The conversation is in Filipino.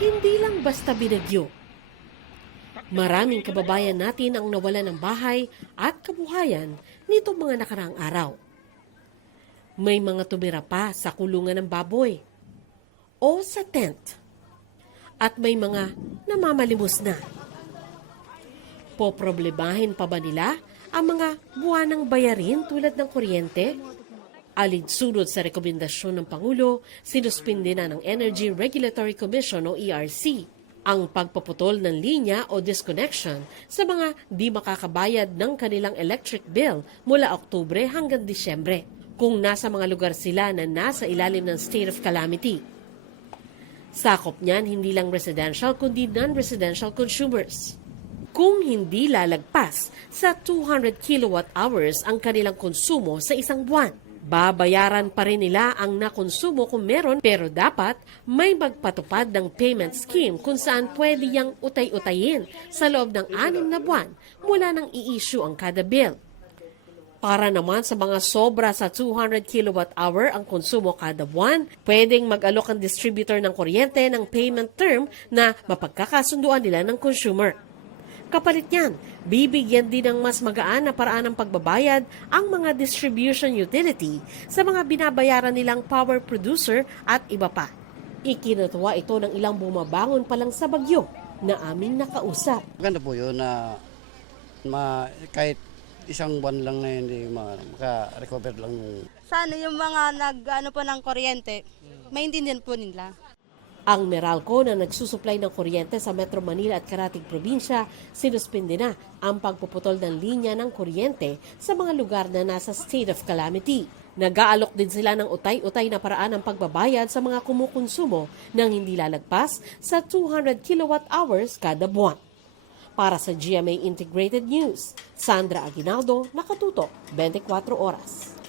Hindi lang basta binagyo. Maraming kababayan natin ang nawalan ng bahay at kabuhayan nito mga nakaraang araw. May mga tumira pa sa kulungan ng baboy o sa tent. At may mga namamalimos na. Poproblemahin pa ba nila ang mga buwanang bayarin tulad ng kuryente? Alinsunod sa rekomendasyon ng Pangulo, sinuspindi na ng Energy Regulatory Commission o ERC ang pagpaputol ng linya o disconnection sa mga di makakabayad ng kanilang electric bill mula Oktubre hanggang Disyembre kung nasa mga lugar sila na nasa ilalim ng state of calamity. Sakop niyan hindi lang residential kundi non-residential consumers. Kung hindi lalagpas sa 200 kilowatt hours ang kanilang konsumo sa isang buwan, babayaran pa rin nila ang nakonsumo kung meron pero dapat may magpatupad ng payment scheme kung saan pwede yang utay-utayin sa loob ng anim na buwan mula nang i-issue ang kada bill. Para naman sa mga sobra sa 200 kilowatt hour ang konsumo kada buwan, pwedeng mag-alok ang distributor ng kuryente ng payment term na mapagkakasunduan nila ng consumer. Kapalit niyan, bibigyan din ng mas magaan na paraan ng pagbabayad ang mga distribution utility sa mga binabayaran nilang power producer at iba pa. Ikinatuwa ito ng ilang bumabangon pa lang sa bagyo na aming nakausap. Maganda po yun na ma, kahit isang buwan lang na hindi ma- maka-recover lang Sana yung mga nag ano po ng kuryente, maintindihan po nila. Ang Meralco na nagsusuplay ng kuryente sa Metro Manila at Karatig Probinsya, sinuspindi na ang pagpuputol ng linya ng kuryente sa mga lugar na nasa state of calamity. Nag-aalok din sila ng utay-utay na paraan ng pagbabayad sa mga kumukonsumo ng hindi lalagpas sa 200 kilowatt hours kada buwan. Para sa GMA Integrated News, Sandra Aguinaldo, Nakatuto, 24 Oras.